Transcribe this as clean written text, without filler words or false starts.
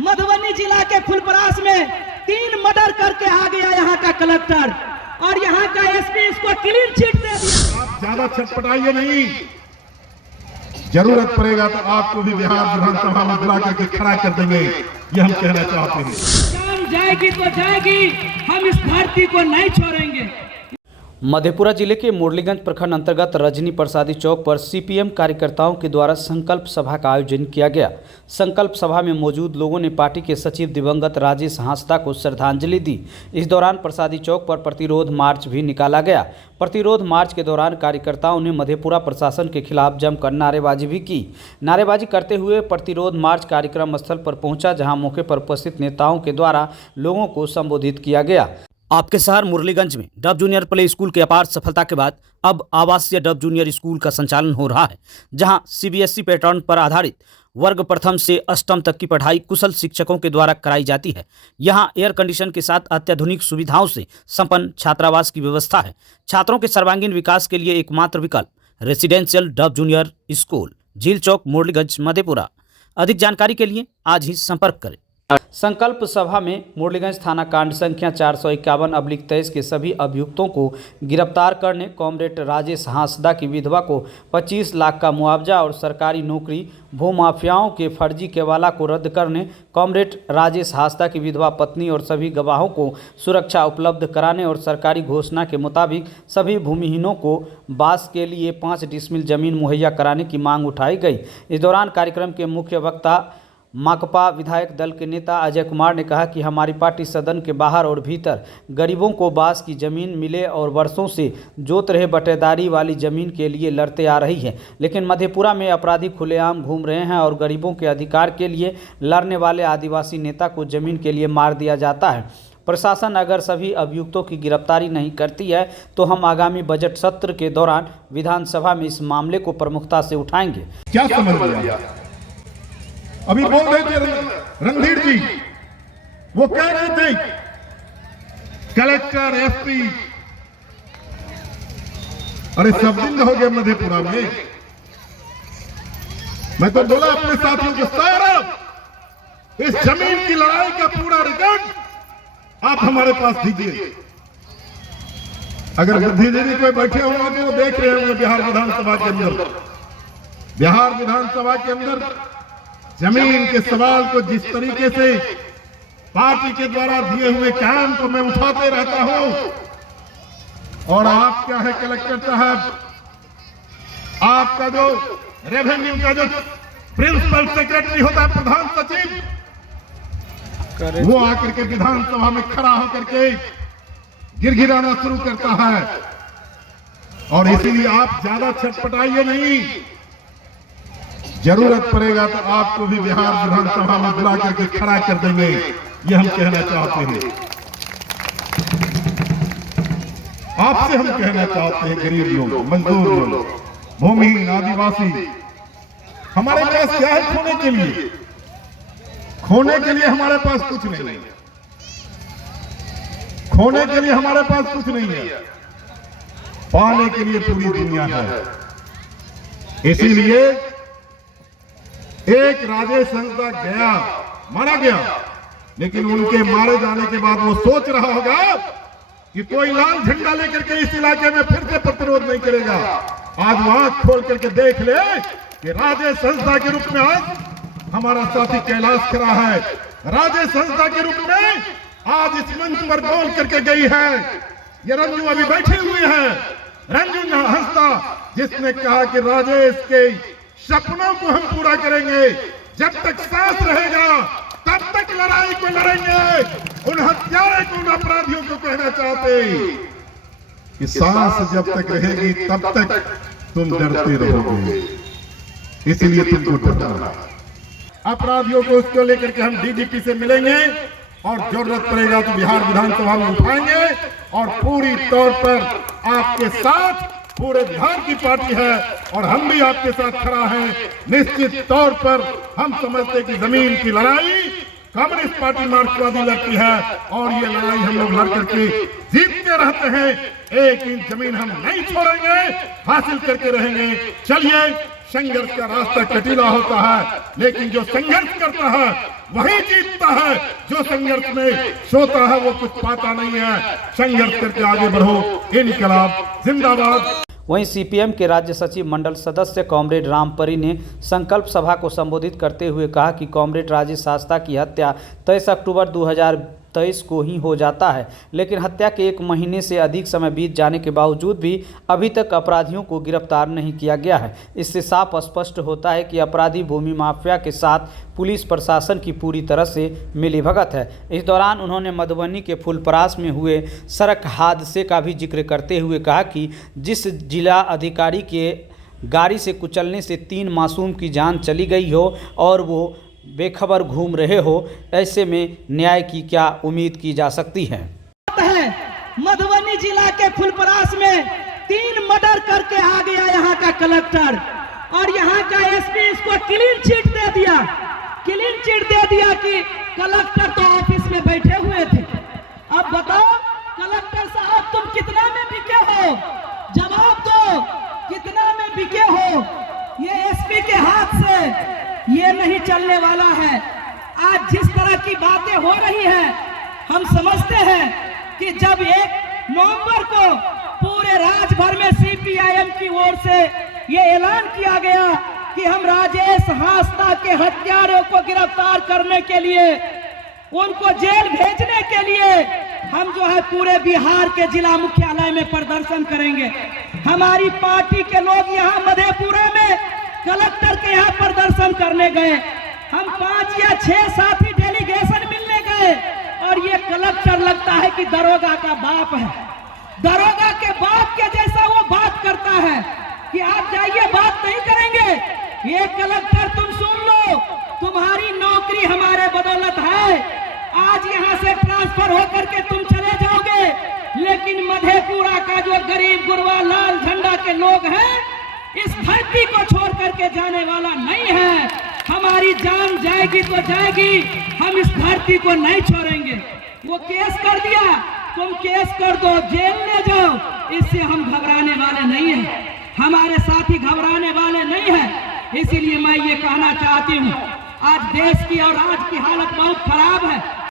मधुबनी जिला के फुलपरास में 3 मर्डर करके आ गया यहाँ का कलेक्टर और यहाँ का एसपी इसको क्लीन चिट दे दिया। आप ज्यादा छटपटाइए नहीं, जरूरत पड़ेगा तो आपको भी बिहार विधानसभा में बुला करके खड़ा कर देंगे, ये हम कहना चाहते हैं। जान जाएगी तो जाएगी, हम इस धरती को नहीं छोड़ेंगे। मधेपुरा जिले के मुरलीगंज प्रखंड अंतर्गत रजनी प्रसादी चौक पर सीपीएम कार्यकर्ताओं के द्वारा संकल्प सभा का आयोजन किया गया। संकल्प सभा में मौजूद लोगों ने पार्टी के सचिव दिवंगत राजेश हांसदा को श्रद्धांजलि दी। इस दौरान प्रसादी चौक पर प्रतिरोध मार्च भी निकाला गया। प्रतिरोध मार्च के दौरान कार्यकर्ताओं ने मधेपुरा प्रशासन के खिलाफ जमकर नारेबाजी भी की। नारेबाजी करते हुए प्रतिरोध मार्च कार्यक्रम स्थल पर पहुंचा, जहां मौके पर उपस्थित नेताओं के द्वारा लोगों को संबोधित किया गया। आपके शहर मुरलीगंज में डब जूनियर प्ले स्कूल की अपार सफलता के बाद अब आवासीय डब जूनियर स्कूल का संचालन हो रहा है, जहां सीबीएसई पैटर्न पर आधारित वर्ग प्रथम से अष्टम तक की पढ़ाई कुशल शिक्षकों के द्वारा कराई जाती है। यहां एयर कंडीशन के साथ अत्याधुनिक सुविधाओं से संपन्न छात्रावास की व्यवस्था है। छात्रों के सर्वांगीण विकास के लिए एकमात्र विकल्प रेसिडेंशियल डब जूनियर स्कूल, झील चौक, मुरलीगंज, मधेपुरा। अधिक जानकारी के लिए आज ही संपर्क करें। संकल्प सभा में मुरलीगंज थाना कांड संख्या 451/23 के सभी अभियुक्तों को गिरफ्तार करने, कॉमरेड राजेश हांसदा की विधवा को 25 लाख का मुआवजा और सरकारी नौकरी, भूमाफियाओं के फर्जी केवाला को रद्द करने, कॉमरेड राजेश हांसदा की विधवा पत्नी और सभी गवाहों को सुरक्षा उपलब्ध कराने और सरकारी घोषणा के मुताबिक सभी भूमिहीनों को बास के लिए 5 डिसमिल जमीन मुहैया कराने की मांग उठाई गई। इस दौरान कार्यक्रम के मुख्य वक्ता माकपा विधायक दल के नेता अजय कुमार ने कहा कि हमारी पार्टी सदन के बाहर और भीतर गरीबों को बास की ज़मीन मिले और वर्षों से जोत रहे बटेदारी वाली ज़मीन के लिए लड़ते आ रही है, लेकिन मधेपुरा में अपराधी खुलेआम घूम रहे हैं और गरीबों के अधिकार के लिए लड़ने वाले आदिवासी नेता को ज़मीन के लिए मार दिया जाता है। प्रशासन अगर सभी अभियुक्तों की गिरफ्तारी नहीं करती है तो हम आगामी बजट सत्र के दौरान विधानसभा में इस मामले को प्रमुखता से उठाएंगे। क्या समझ लिया? अभी बोल रहे थे रणधीर जी, वो कह रहे थे कलेक्टर, एसपी, अरे सब दिन हो गए मधेपुरा में। मैं तो बोला अपने साथियों को, सर इस जमीन की लड़ाई का पूरा रिकॉर्ड आप हमारे पास दीजिए। अगर बुद्धिजीवी कोई बैठे होंगे तो वो देख रहे होंगे बिहार विधानसभा के अंदर, बिहार विधानसभा के अंदर जमीन के सवाल को जिस तरीके से पार्टी के द्वारा दिए हुए काम को मैं उठाते रहता हूं। और आप क्या है कलेक्टर साहब, आपका जो रेवेन्यू का जो प्रिंसिपल सेक्रेटरी होता है, प्रधान सचिव, वो आकर के विधानसभा में खड़ा होकर के गिड़गिड़ाना शुरू करता है। और इसीलिए आप ज्यादा छटपटाइए नहीं, जरूरत पड़ेगा तो आपको भी बिहार विधानसभा में बुला करके खड़ा कर देंगे, ये हम कहना चाहते हैं। आपसे हम कहना चाहते हैं, गरीब लोग, मजदूर लोग, भूमिहीन, आदिवासी, हमारे पास क्या है खोने के लिए? खोने के लिए हमारे पास कुछ नहीं है। खोने के लिए हमारे पास कुछ नहीं है, पाने के लिए पूरी दुनिया है। इसीलिए एक राजेश हांसदा गया, मारा गया, लेकिन उनके मारे जाने के बाद वो सोच रहा होगा कि कोई लाल झंडा लेकर के इस इलाके में फिर से प्रतिरोध नहीं करेगा। आज वो आंख खोल करके देख ले कि राजेश हांसदा के रूप में आज हमारा साथी कैलाश खड़ा है। राजेश हांसदा के रूप में आज इस मंच पर बोल करके गई है। ये रंजू अभी बैठे हुए हैं, रंजू हांसदा, जिसने कहा कि राजेश के सपनों को हम पूरा करेंगे, जब तक सांस रहेगा तब तक लड़ाई को लड़ेंगे। उन हत्यारे को, उन अपराधियों को कहना चाहते कि सांस जब तक रहेगी तब तक तुम डरते रहोगे, इसलिए तुमको डरना। अपराधियों को उसको लेकर के हम डीजीपी से मिलेंगे और जरूरत पड़ेगा तो बिहार विधानसभा में उठाएंगे और पूरी तौर पर आपके साथ पूरे बिहार की पार्टी है और हम भी आपके साथ खड़ा हैं। निश्चित तौर पर हम समझते हैं कि जमीन की लड़ाई कम्युनिस्ट पार्टी मार्क्सवादी लड़ती है और ये लड़ाई हम लोग लड़ करके जीतते रहते हैं। एक इंच जमीन हम नहीं छोड़ेंगे, हासिल करके रहेंगे। चलिए संघर्ष का रास्ता कटीला होता है, लेकिन जो संघर्ष करता है वही जीतता है। जो संघर्ष में सोता है वो कुछ पाता नहीं है। संघर्ष करके आगे बढ़ो। इनकलाब जिंदाबाद। वहीं सीपीएम के राज्य सचिव मंडल सदस्य कॉमरेड रामपरी ने संकल्प सभा को संबोधित करते हुए कहा कि कॉमरेड राजेश शास्ता की हत्या 23 अक्टूबर 2023 को ही हो जाता है, लेकिन हत्या के 1 महीने से अधिक समय बीत जाने के बावजूद भी अभी तक अपराधियों को गिरफ्तार नहीं किया गया है। इससे साफ स्पष्ट होता है कि अपराधी भूमि माफिया के साथ पुलिस प्रशासन की पूरी तरह से मिलीभगत है। इस दौरान उन्होंने मधुबनी के फुलपरास में हुए सड़क हादसे का भी जिक्र करते हुए कहा कि जिस जिला अधिकारी के गाड़ी से कुचलने से 3 मासूम की जान चली गई हो और वो बेखबर घूम रहे हो, ऐसे में न्याय की क्या उम्मीद की जा सकती है। मधुबनी जिला के फुलपरास में 3 मर्डर करके आ गया यहाँ का कलेक्टर और यहाँ का एसपी इसको क्लीन चिट दे दिया। क्लीन चिट दे दिया कि कलेक्टर तो ऑफिस में बैठे हुए थे। अब बताओ कलेक्टर साहब तुम कितना में बिके हो, जवाब दो, कितना में बिके हो। ये एसपी के हाथ से ये नहीं चलने वाला है। आज जिस तरह की बातें हो रही हैं, हम समझते हैं कि जब 1 नवंबर को पूरे राज्य भर में सीपीआईएम की ओर से ये ऐलान किया गया कि हम राजेश शास्ता के हत्यारों को गिरफ्तार करने के लिए, उनको जेल भेजने के लिए हम जो है पूरे बिहार के जिला मुख्यालय में प्रदर्शन करेंगे। हमारी पार्टी के लोग यहाँ मधेपुरा में कलेक्टर के यहाँ प्रदर्शन करने गए। हम 5 या 6 साथी डेलीगेशन मिलने गए और ये कलेक्टर लगता है कि दरोगा का बाप है। दरोगा के बाप के जैसा वो बात करता है कि आप जाइए, बात नहीं करेंगे। ये कलेक्टर तुम सुन लो, तुम्हारी नौकरी हमारे बदौलत है। आज यहाँ से ट्रांसफर होकर के तुम चले जाओगे, लेकिन मधेपुरा का जो गरीब गुरबा लाल झंडा के लोग हैं, इस धरती को छोड़ करके जाने वाला नहीं है। हमारी जान जाएगी तो जाएगी, हम इस धरती को नहीं छोड़ेंगे। वो केस कर दिया, तुम केस कर दो, जेल ले जाओ, इससे हम घबराने वाले नहीं हैं। हमारे साथी घबराने वाले नहीं हैं। इसीलिए मैं ये कहना चाहती हूँ, आज देश की और राज्य की हालत बहुत खराब है।